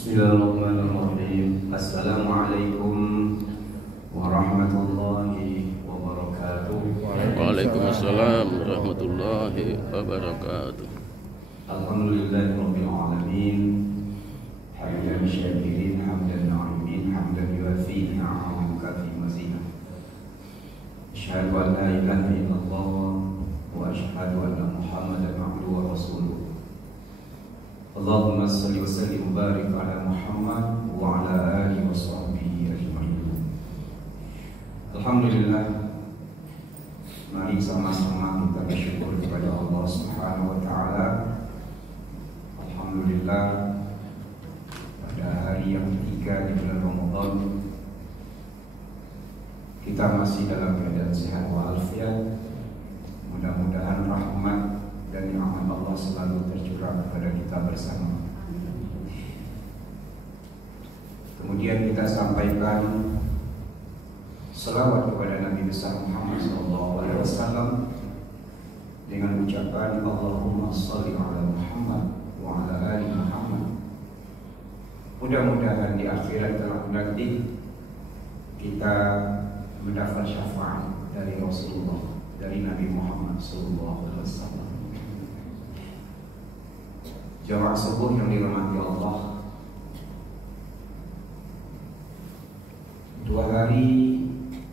Bismillahirrahmanirrahim. Assalamualaikum warahmatullahi wabarakatuh. Waalaikumsalam warahmatullahi wabarakatuh. Alhamdulillahirabbil alamin. Hamdan syakirin, hamdan na'imin, hamdan yuwafi ni'amahu kafi mazidah. Asyhadu an la ilaha illallah wa asyhadu anna Muhammadan abduhu wa rasuluh. Allahumma salli wa sallim wa barik ala Muhammad wa ala alihi wa sahbihi ajma'in. Alhamdulillah, mari sama-sama kita bersyukur kepada Allah Subhanahu wa taala. Alhamdulillah, pada hari yang ketiga di bulan Ramadan kita masih dalam keadaan sehat walafiat. Mudah-mudahan rahmat dan nikmat Allah selalu tercurah kepada kita bersama. Kemudian kita sampaikan selawat kepada Nabi besar Muhammad SAW dengan ucapan Allahumma sholli ala Muhammad wa ala ali Muhammad. Mudah-mudahan di akhirat kelak nanti kita mendapat syafaat dari Rasulullah, dari Nabi Muhammad SAW. Jamaah subuh yang dirahmati Allah, 2 hari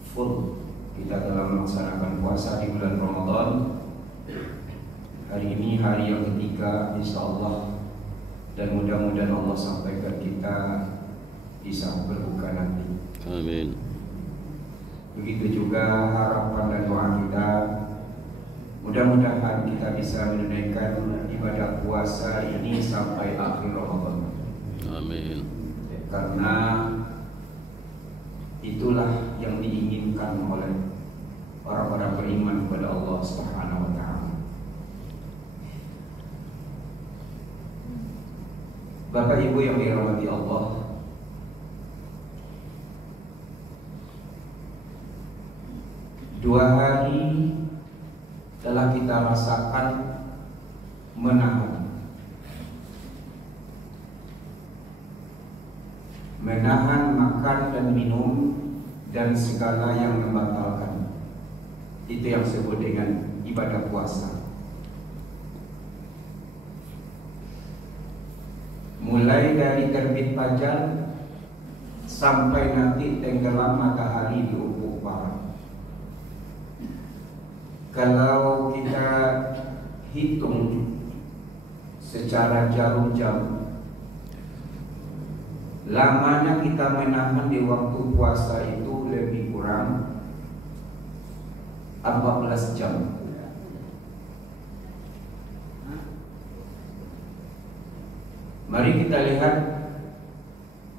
full kita dalam melaksanakan puasa di bulan Ramadan. Hari ini hari yang ketiga, insya Allah, dan mudah-mudahan Allah sampaikan kita bisa berbuka nanti. Amin. Begitu juga harapan dan doa kita, mudah-mudahan kita bisa menunaikan ibadah puasa ini sampai akhir Ramadan. Amin. Karena itulah yang diinginkan oleh orang-orang beriman kepada Allah Subhanahu wa taala. Bapak Ibu yang dirahmati Allah, dua hari telah kita rasakan menahan makan dan minum dan segala yang membatalkan. Itu yang disebut dengan ibadah puasa. Mulai dari terbit fajar sampai nanti tenggelam matahari di ufuk barat. Kalau kita hitung secara jarum jam, lamanya kita menahan di waktu puasa itu lebih kurang 14 jam. Mari kita lihat,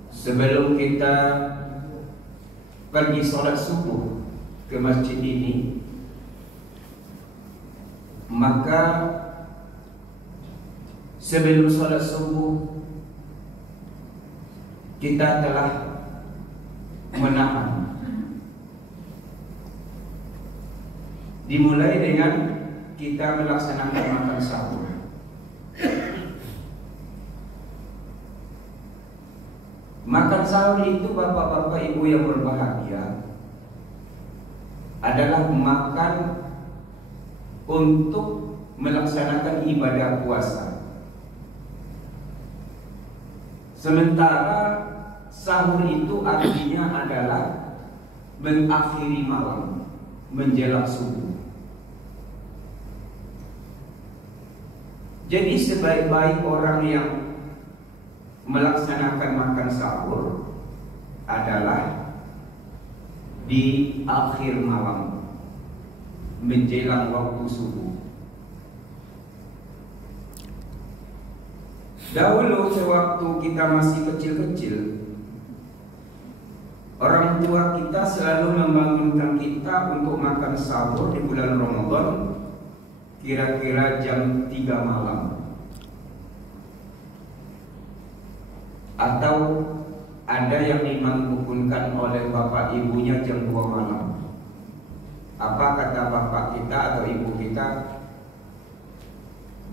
sebelum kita pergi sholat subuh ke masjid ini, maka sebelum sholat subuh kita telah menahan. Dimulai dengan kita melaksanakan makan sahur. Makan sahur itu, bapak-bapak ibu yang berbahagia, adalah makan untuk melaksanakan ibadah puasa. Sementara sahur itu artinya adalah mengakhiri malam, menjelang subuh. Jadi sebaik-baik orang yang melaksanakan makan sahur adalah di akhir malam, menjelang waktu subuh. Dahulu sewaktu kita masih kecil-kecil, orang tua kita selalu membangunkan kita untuk makan sahur di bulan Ramadan kira-kira jam 3 malam. Atau ada yang dibangunkan oleh bapak ibunya jam 2 malam. Apa kata bapak kita atau ibu kita?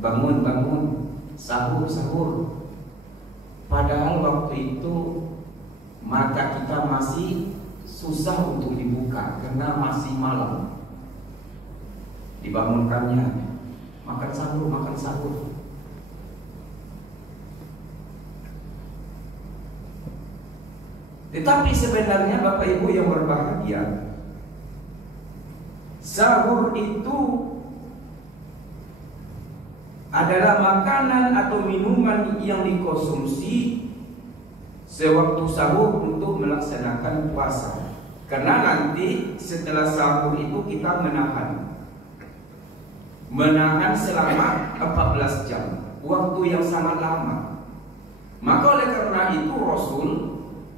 Bangun, bangun, sahur, sahur. Padahal waktu itu mata kita masih susah untuk dibuka karena masih malam. Dibangunkannya, makan sahur. Tetapi sebenarnya Bapak Ibu yang berbahagia, sahur itu adalah makanan atau minuman yang dikonsumsi sewaktu sahur untuk melaksanakan puasa. Karena nanti setelah sahur itu kita menahan selama 14 jam, waktu yang sangat lama. Maka oleh karena itu Rasul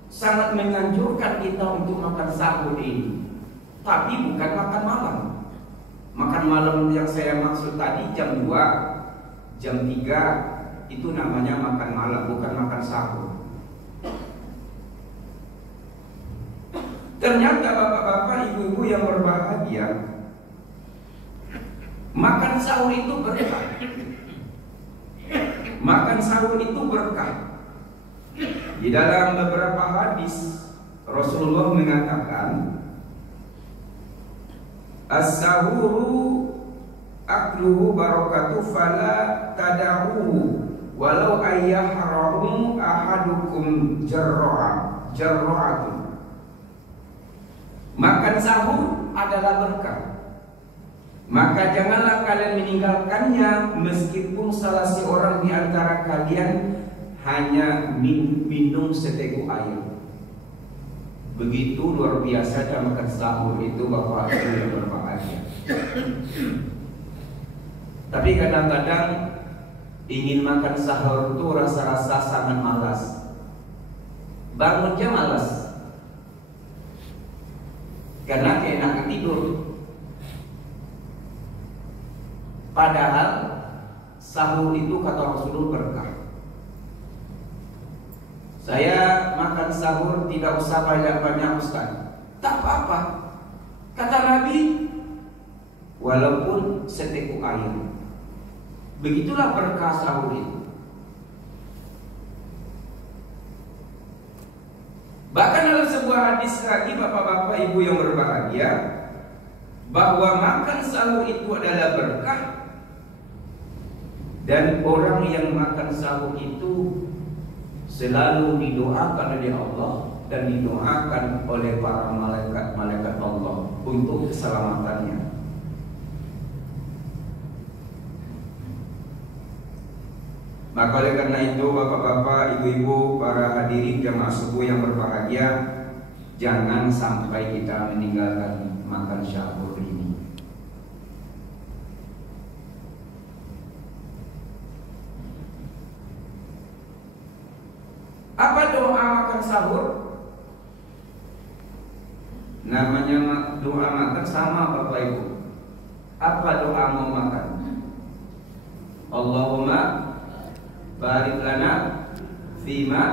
sangat menganjurkan kita untuk makan sahur ini, tapi bukan makan malam. Makan malam yang saya maksud tadi jam 2, jam 3 itu namanya makan malam, bukan makan sahur. Ternyata bapak-bapak, ibu-ibu yang berbahagia, makan sahur itu berkah. Makan sahur itu berkah. Di dalam beberapa hadis Rasulullah mengatakan, as-sahuru akluhu barakatuh fala tada'uhu walau ayyahramu ahadukum jarra'atun. Makan sahur adalah berkah, maka janganlah kalian meninggalkannya meskipun salah seorang di antara kalian hanya minum seteguk air. Begitu luar biasa makan sahur itu Bapak Ibu yang berbahagia. Tapi kadang-kadang ingin makan sahur itu rasa-rasa sangat malas. Bangunnya malas karena keenakan tidur. Padahal sahur itu kata Rasulullah berkah. Saya makan sahur tidak usah banyak-banyak Ustaz. Tak apa-apa. Kata Nabi, walaupun seteguk air. Begitulah berkah sahur itu. Bahkan dalam sebuah hadis lagi bapak-bapak ibu yang berbahagia, bahwa makan sahur itu adalah berkah, dan orang yang makan sahur itu selalu didoakan oleh Allah dan didoakan oleh para malaikat Allah untuk keselamatannya. Maka oleh karena itu bapak-bapak, ibu-ibu, para hadirin jamaah subuh yang berbahagia, jangan sampai kita meninggalkan makan sahur ini. Apa doa makan sahur? Namanya doa makan sama Bapak Ibu. Apa doa mau makan? Allahumma barik lana fima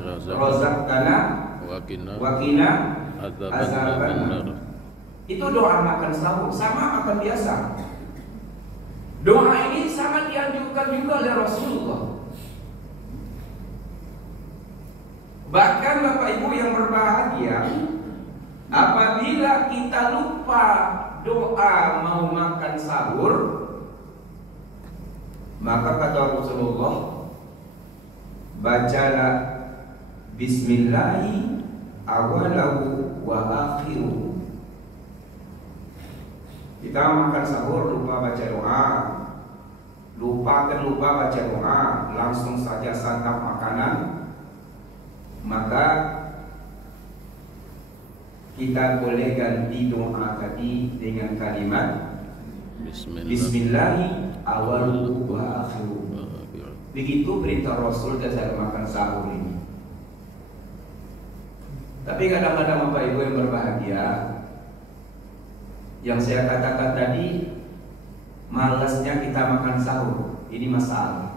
razaqtana wa qina azabannar. Itu doa makan sahur, sama makan biasa. Doa ini sangat dianjurkan juga oleh Rasulullah. Bahkan Bapak Ibu yang berbahagia, apabila kita lupa doa mau makan sahur, maka kata Rasulullah, bacalah bismillahi awalahu wa akhiruhu. Kita makan sahur lupa baca doa, lupa baca doa, langsung saja santap makanan, maka kita boleh ganti doa tadi dengan kalimat bismillahi awaluhu wa akhiruhu. Begitu perintah Rasul dalam makan sahur ini. Tapi kadang-kadang Bapak Ibu yang berbahagia, yang saya katakan tadi, malasnya kita makan sahur, ini masalah.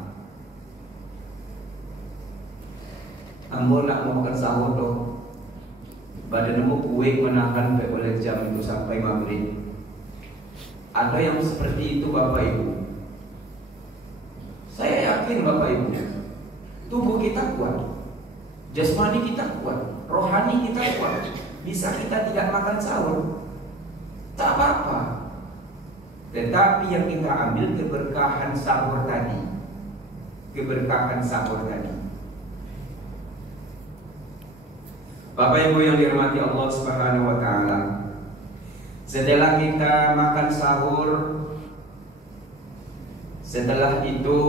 Ambo nak mau makan sahur dong, badan mau kue menahan oleh jam itu sampai maghrib. Ada yang seperti itu Bapak Ibu. Saya yakin Bapak Ibu, tubuh kita kuat, jasmani kita kuat, rohani kita kuat. Bisa kita tidak makan sahur, tak apa-apa. Tetapi yang kita ambil keberkahan sahur tadi. Keberkahan sahur tadi. Bapak Ibu yang dirahmati Allah Subhanahu wa taala, setelah kita makan sahur, setelah itu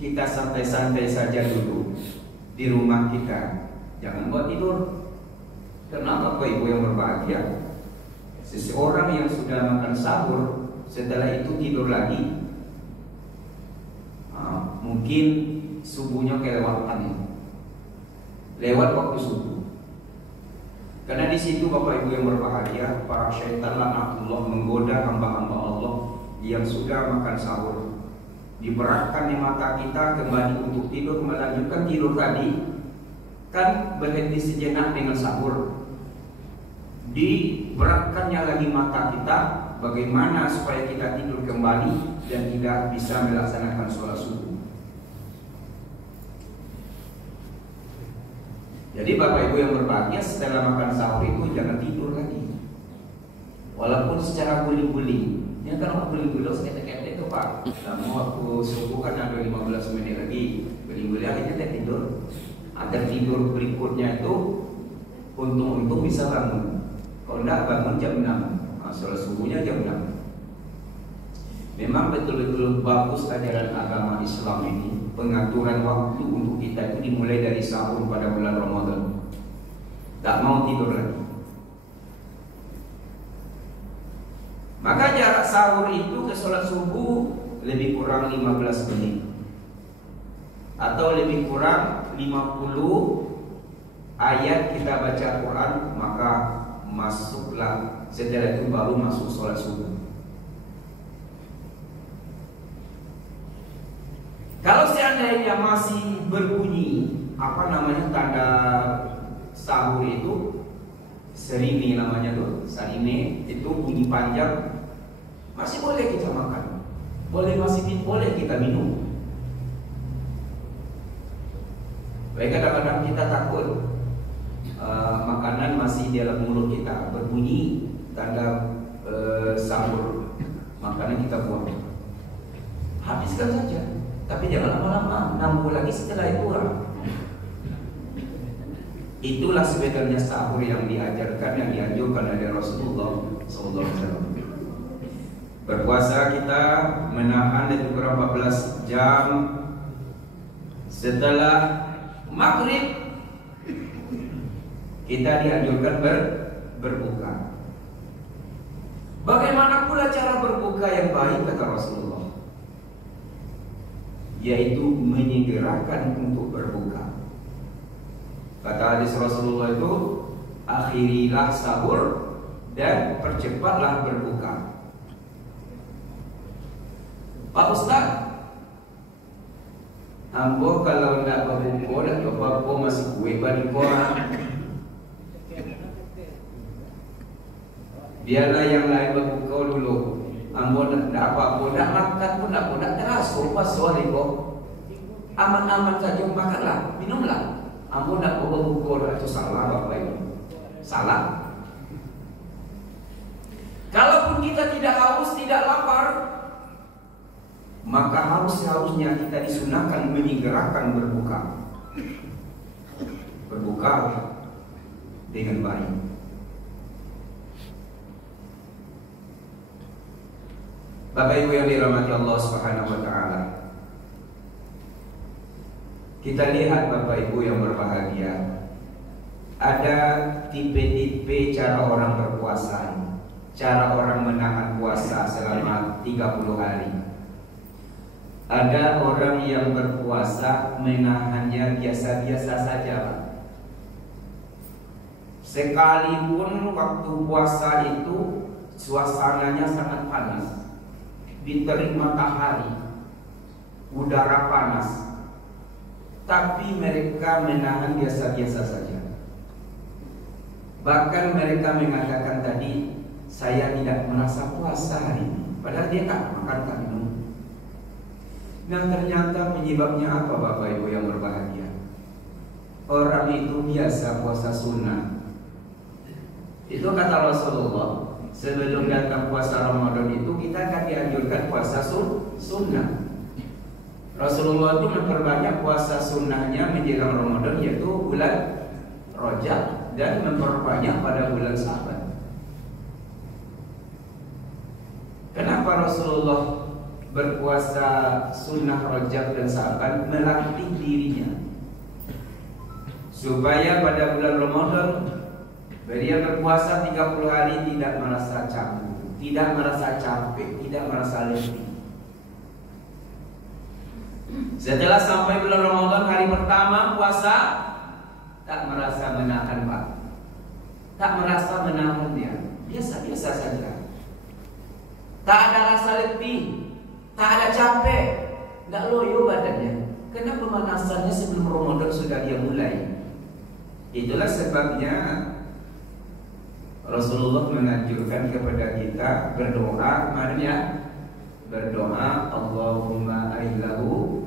kita santai-santai saja dulu di rumah kita. Jangan buat tidur. Kenapa Bapak Ibu yang berbahagia? Seseorang yang sudah makan sahur, setelah itu tidur lagi, mungkin subuhnya kelewatan, lewat waktu subuh. Karena di situ Bapak Ibu yang berbahagia, para syaitan laknatullah menggoda hamba-hamba Allah yang sudah makan sahur. Diberatkan di mata kita kembali untuk tidur, melanjutkan tidur tadi. Kan berhenti sejenak dengan sahur. Diberatkannya lagi mata kita, bagaimana supaya kita tidur kembali dan tidak bisa melaksanakan sholat subuh. Jadi Bapak Ibu yang berbahagia, setelah makan sahur itu jangan tidur lagi, walaupun secara guling-guling. Ya kan guling-guling seketek-ketek itu Pak. Kamu waktu subuh kan ada 15 menit lagi, guling-guling aja kita tidur. Agar tidur berikutnya itu untung-untung bisa bangun. Kalau enggak bangun jam 6, sholat subuhnya jam 6. Memang betul-betul bagus ajaran agama Islam ini. Pengaturan waktu untuk kita itu dimulai dari sahur pada bulan Ramadan. Tak mau tidur lagi. Maka jarak sahur itu ke sholat subuh lebih kurang 15 menit, atau lebih kurang 50 ayat kita baca Quran, maka masuklah, setelah itu baru masuk sholat subuh. Kalau seandainya masih berbunyi tanda sahur itu, serine namanya tuh, sarine itu bunyi panjang, masih boleh kita makan, boleh kita minum. Baik, kadang-kadang kita takut makanan masih di dalam mulut kita, berbunyi tanda sahur, makanan kita buang, habiskan saja. Tapi jangan lama-lama, nambah lagi setelah itu. Itulah sebenarnya sahur yang diajarkan, yang dianjurkan oleh Rasulullah SAW. Berpuasa kita menahan lebih kurang 14 jam setelah maghrib. Kita dianjurkan berbuka. Bagaimana pula cara berbuka yang baik, kata Rasulullah? Yaitu menyegerakan untuk berbuka. Kata hadis Rasulullah itu, akhirilah sahur dan percepatlah berbuka. Pak Ustaz, ambo kalau nak berbuka dan coba po masih kue balik koran. Biarlah yang lain berbuka dulu. Ambo nak apa-apa, nak makan pun nak teras, pas sore kok. Aman-aman saja makanlah, minumlah. Ambo nak berbuka itu salah Bapak Ibu. Salah. Kalaupun kita tidak haus, tidak lapar, maka harusnya kita disunahkan menyegerakan berbuka. Berbuka dengan baik. Bapak Ibu yang dirahmati Allah Subhanahu wa taala, kita lihat Bapak Ibu yang berbahagia, ada tipe-tipe cara orang berpuasa, cara orang menahan puasa selama 30 hari. Ada orang yang berpuasa menahannya biasa-biasa saja. Sekalipun waktu puasa itu suasananya sangat panas, diterik matahari, udara panas, tapi mereka menahan biasa-biasa saja. Bahkan mereka mengatakan tadi, saya tidak merasa puasa hari ini, padahal dia tak makan, tak minum. Nah ternyata penyebabnya apa Bapak Ibu yang berbahagia? Orang itu biasa puasa sunnah. Itu kata Rasulullah, sebelum datang puasa Ramadan itu kita akan dianjurkan puasa sunnah. Rasulullah itu memperbanyak puasa sunnahnya menjelang Ramadan, yaitu bulan Rajab, dan memperbanyak pada bulan Sa'ban. Kenapa Rasulullah berpuasa sunnah Rajab dan Sa'ban? Melatih dirinya supaya pada bulan Ramadan beliau berpuasa 30 hari tidak merasa capek, tidak merasa capek, tidak merasa letih. Setelah sampai bulan Ramadan hari pertama puasa, tak merasa menahan Pak, tak merasa menahan dia, biasa-biasa saja. Tak ada rasa letih, tak ada capek, nggak loyo badannya, karena pemanasannya sebelum Ramadan sudah dia mulai. Itulah sebabnya Rasulullah menganjurkan kepada kita berdoa, maknanya berdoa Allahumma ahillahu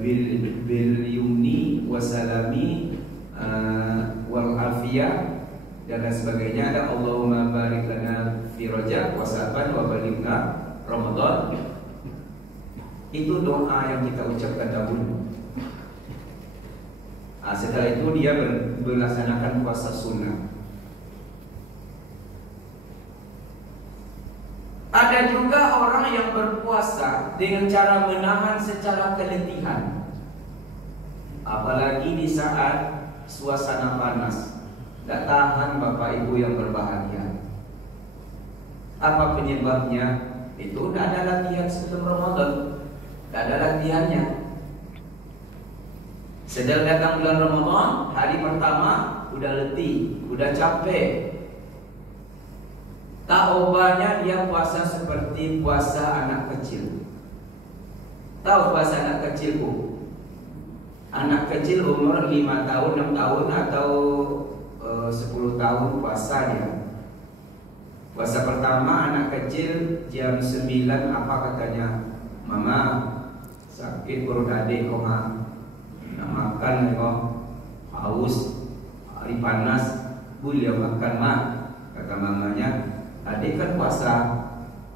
bil yumni wasalami wal afiyah dan sebagainya. Ada Allahumma barik lana fi Rajab wa Sa'ban wa balighna Ramadan. Itu doa yang kita ucapkan dahulu. Setelah itu dia melaksanakan puasa sunnah. Ada juga orang yang berpuasa dengan cara menahan secara keletihan, apalagi di saat suasana panas. Tak tahan Bapak Ibu yang berbahagia. Apa penyebabnya? Itu tidak ada latihan sebelum Ramadan, tidak ada latihannya. Sedang datang bulan Ramadan, hari pertama udah letih, udah capek. Tak ubahnya dia puasa seperti puasa anak kecil. Tahu puasa anak kecil Bu? Anak kecil umur 5 tahun, 6 tahun atau 10 tahun puasa dia. Puasa pertama anak kecil jam 9 apa katanya? Mama sakit perut adik kok nak makan kok, haus, hari panas, boleh makan mak, kata mamanya. Adik kan puasa,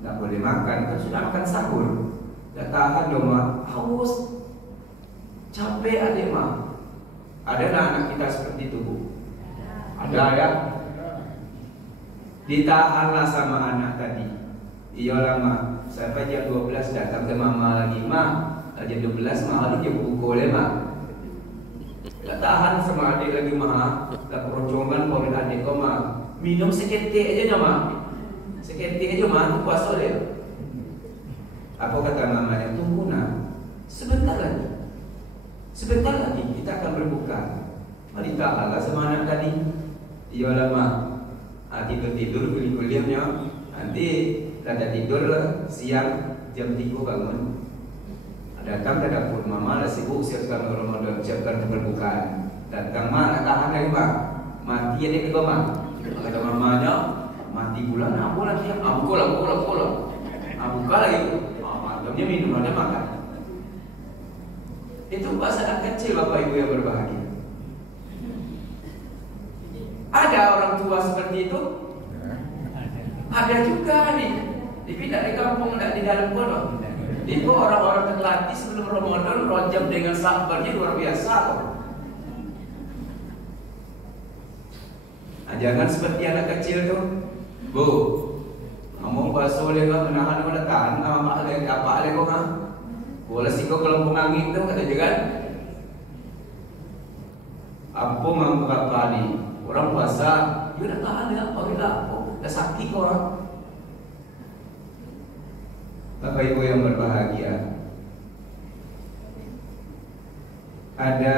nggak boleh makan, kan sudah makan sahur, nggak tahan dong mak, haus, capek adik mak. Ada lah anak kita seperti itu Bu? Ada ya? Ditahanlah sama anak tadi. Iyalah mak, sampai jam 12 datang ke mama lagi mak, jam 12 mak dia pukul ya mak. Gak tahan sama adik lagi mah, gak keroncongan kalau adik kau mah minum seketik aja mah, seketik aja mah, tu puasa dia. Apa kata mamanya? Tunggu nak, sebentar lagi kita akan berbuka. Mari tahanlah sama anak tadi. Iyalah mah, tidur kuliah-kuliahnya, nanti rada tidur lah, siang jam 3 bangun. Datang ke dapur mama lah sibuk siapkan Ramadan, siapkan keberbukaan. Datang mak nak tahan lagi mak, mati adik kedua mak. Kata mamanya mati bulan apa lagi? Buka lagi. Mantapnya minumannya makan. Itu pas anak kecil Bapak Ibu yang berbahagia. Ada orang tua seperti itu? Ada juga nih. Tapi tidak di kampung, tidak di dalam pondok. Itu orang-orang terlatih sebelum Ramadan, Rajab dengan Sa'bannya luar biasa. Jangan seperti anak kecil tuh, Bu. Kamu puasa oleh kau menahan mana tahan, mak lagi apa lagi kau mah? Boleh sih kau kelompok angin tuh kata juga. Apa mampu apa nih? Orang puasa, dia udah tahan ya, udah sakit kau. Bapak Ibu yang berbahagia, ada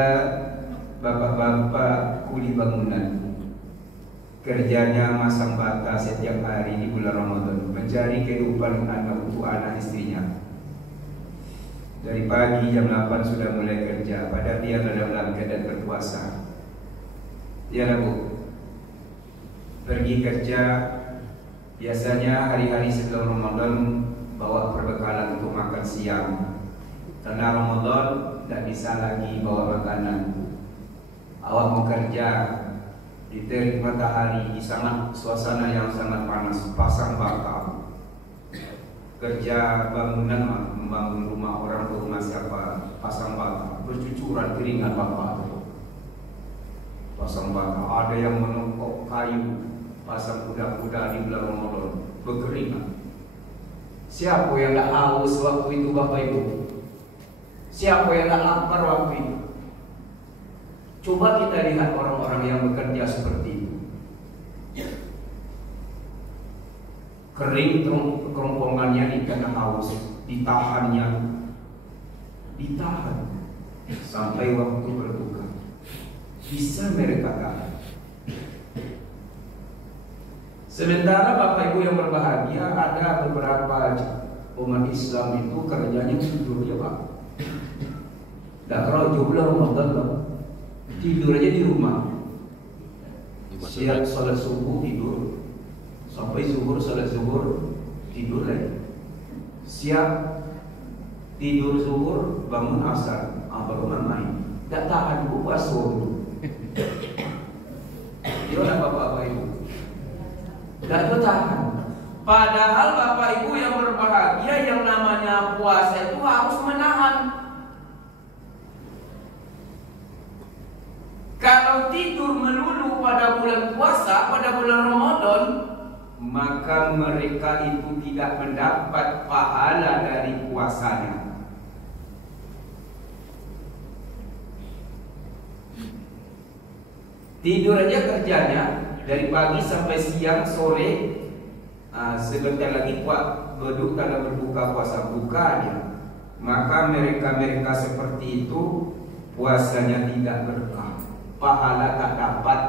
bapak-bapak kuli bangunan, kerjanya masang bata setiap hari di bulan Ramadan, mencari kehidupan anak untuk anak istrinya. Dari pagi jam 8 sudah mulai kerja, padahal dia dalam keadaan berpuasa. Dia Bu, pergi kerja Biasanya hari-hari sebelum Ramadan bawa perbekalan untuk makan siang. Karena Ramadan tidak bisa lagi bawa makanan. Awak bekerja di terik matahari, di sangat suasana yang sangat panas, pasang bakar. Kerja bangunan, membangun rumah orang ke rumah siapa, pasang bakar, bercucuran keringat bapak. Pasang bakar, ada yang menokok kayu, pasang kuda-kuda di bulan Ramadan, berkeringat. Siapa yang tak haus waktu itu Bapak Ibu? Siapa yang tak lapar waktu itu? Coba kita lihat orang-orang yang bekerja seperti itu. Kering kerongkongannya karena haus, ditahan sampai waktu berbuka. Bisa mereka tahan. Sementara Bapak Ibu yang berbahagia, ada beberapa umat Islam itu kerjanya tidur ya Pak. Tidak kerja bulan Ramadan Pak. Tidur aja di rumah. Siap sholat subuh tidur, sampai zuhur sholat zuhur tidur lagi. Siap tidur zuhur bangun asar, baru main. Tidak tahan puasa dulu. Gimana Bapak Ibu? Tidak tahan. Padahal Bapak Ibu yang berbahagia, yang namanya puasa itu harus menahan. Kalau tidur melulu pada bulan puasa, pada bulan Ramadan, maka mereka itu tidak mendapat pahala dari puasanya. Tidur aja kerjanya dari pagi sampai siang sore, sebentar lagi beduk karena berbuka puasa buka aja. Maka mereka seperti itu puasanya tidak berkah, pahala tak dapat.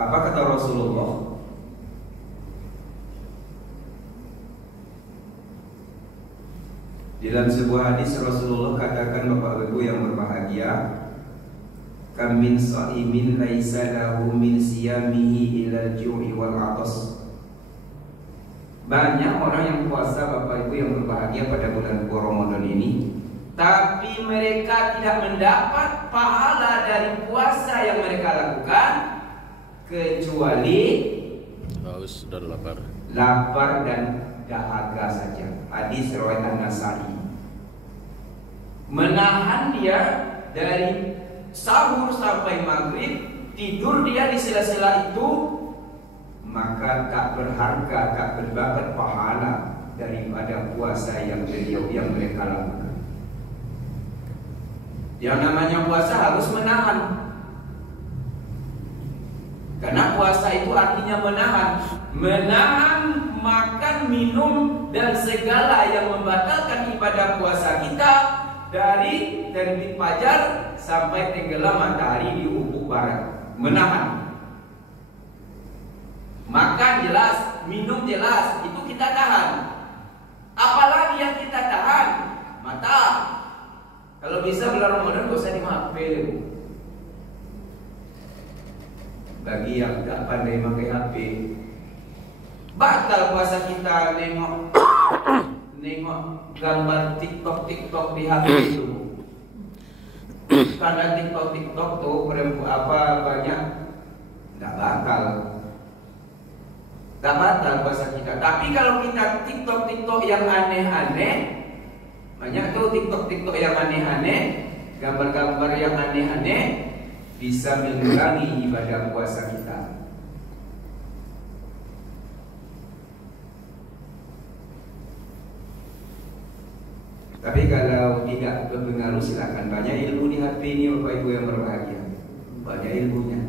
Apa kata Rasulullah? Dalam sebuah hadis Rasulullah katakan, Bapak Ibu yang berbahagia, kam min shaimin laisa lahu min siyamihi ila al-ju'i wal 'atas. Banyak orang yang puasa Bapak Ibu yang berbahagia pada bulan Ramadan ini, tapi mereka tidak mendapat pahala dari puasa yang mereka lakukan kecuali haus dan lapar. Lapar dan dahaga saja. Hadis riwayat An-Nasa'i. Menahan dia dari sahur sampai maghrib, tidur dia di sela-sela itu, maka tak berharga, tak berdapat pahala daripada puasa yang mereka lakukan. Yang namanya puasa harus menahan. Karena puasa itu artinya menahan. Menahan makan, minum, dan segala yang membatalkan ibadah puasa kita dari terbit fajar sampai tenggelam matahari di ufuk barat. Menahan. Makan jelas, minum jelas, itu kita tahan. Apalagi yang kita tahan? Mata. Kalau bisa bulan Ramadan gak usah dimapel. Bagi yang tak pandai pakai HP, batal puasa kita nengok gambar TikTok di HP itu. Karena TikTok tuh banyak, nggak batal puasa kita. Tapi kalau kita TikTok yang aneh-aneh, banyak tuh TikTok yang aneh-aneh, gambar-gambar yang aneh-aneh, bisa mengurangi ibadah puasa kita. Tapi kalau tidak berpengaruh, silakan. Banyak ilmu di HP ini Bapak Ibu yang berbahagia. Banyak ilmunya.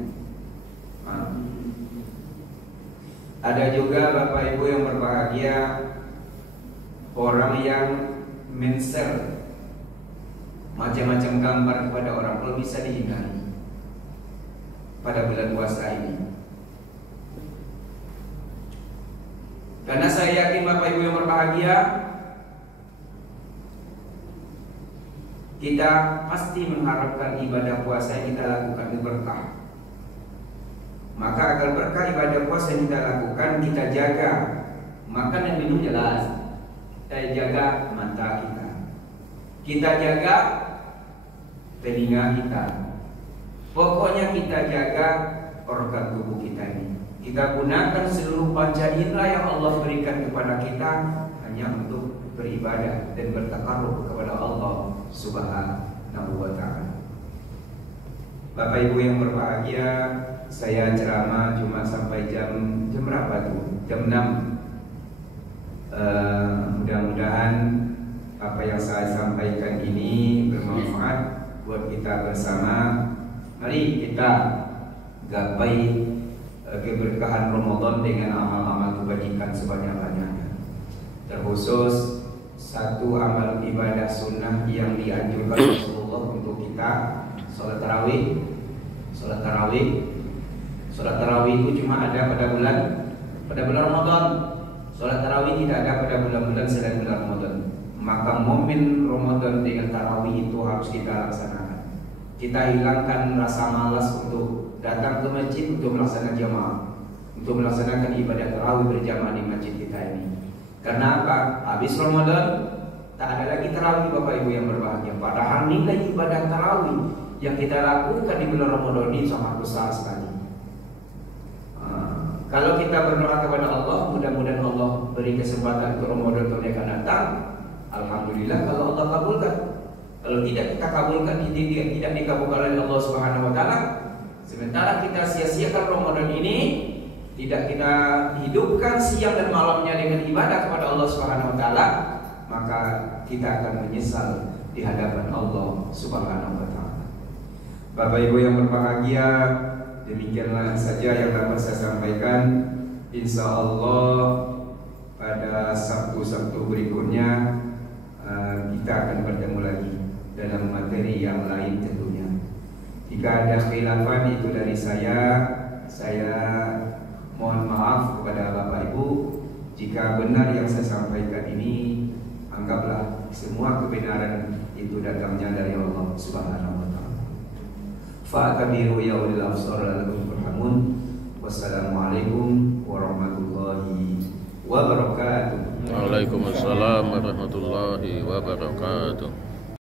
Ada juga Bapak Ibu yang berbahagia, orang yang men-share macam-macam gambar kepada orang, kalau bisa dihindari pada bulan puasa ini. Karena saya yakin Bapak Ibu yang berbahagia, kita pasti mengharapkan ibadah puasa yang kita lakukan itu berkah. Maka agar berkah ibadah puasa yang kita lakukan, kita jaga makan dan minum jelas, kita jaga mata kita jaga telinga kita, pokoknya kita jaga organ tubuh kita ini. Kita gunakan seluruh panca indera yang Allah berikan kepada kita hanya untuk beribadah dan bertakarrub kepada Allah Subhanahu wa ta'ala. Bapak Ibu yang berbahagia, saya ceramah cuma sampai jam berapa tuh? Jam 6. Mudah-mudahan apa yang saya sampaikan ini bermanfaat buat kita bersama. Mari kita gapai keberkahan Ramadan dengan amal-amal kebajikan sebanyak-banyaknya. Terkhusus satu amal ibadah sunnah yang dianjurkan Rasulullah untuk kita, sholat tarawih. Sholat tarawih itu cuma ada pada bulan Ramadan. Sholat tarawih tidak ada pada bulan-bulan selain bulan Ramadan. Maka momen Ramadan dengan tarawih itu harus kita laksanakan. Kita hilangkan rasa malas untuk datang ke masjid untuk melaksanakan jamaah, untuk melaksanakan ibadah tarawih berjamaah di masjid kita ini. Karena apa? Habis Ramadan tak ada lagi tarawih, Bapak Ibu yang berbahagia. Padahal nilai ibadah tarawih yang kita lakukan di bulan Ramadan ini sangat besar sekali. Kalau kita berdoa kepada Allah, mudah-mudahan Allah beri kesempatan ke Ramadan tahun yang akan datang. Alhamdulillah kalau Allah kabulkan. Kalau tidak kita kabulkan, tidak dikabulkan oleh Allah Subhanahu wa ta'ala. Sementara kita sia-siakan Ramadan ini, tidak kita hidupkan siang dan malamnya dengan ibadah kepada Allah Subhanahu wa ta'ala, maka kita akan menyesal di hadapan Allah Subhanahu wa ta'ala. Bapak Ibu yang berbahagia, demikianlah saja yang dapat saya sampaikan. Insya Allah pada Sabtu-Sabtu berikutnya kita akan bertemu lagi dalam materi yang lain tentunya. Jika ada khilafan itu dari saya mohon maaf kepada Bapak Ibu. Jika benar yang saya sampaikan ini, anggaplah semua kebenaran itu datangnya dari Allah Subhanahu wa ta'ala. Fa'tabiru ya ulil absar la'allakum turhamun. Wassalamualaikum warahmatullahi wabarakatuh. Waalaikumsalam warahmatullahi wabarakatuh.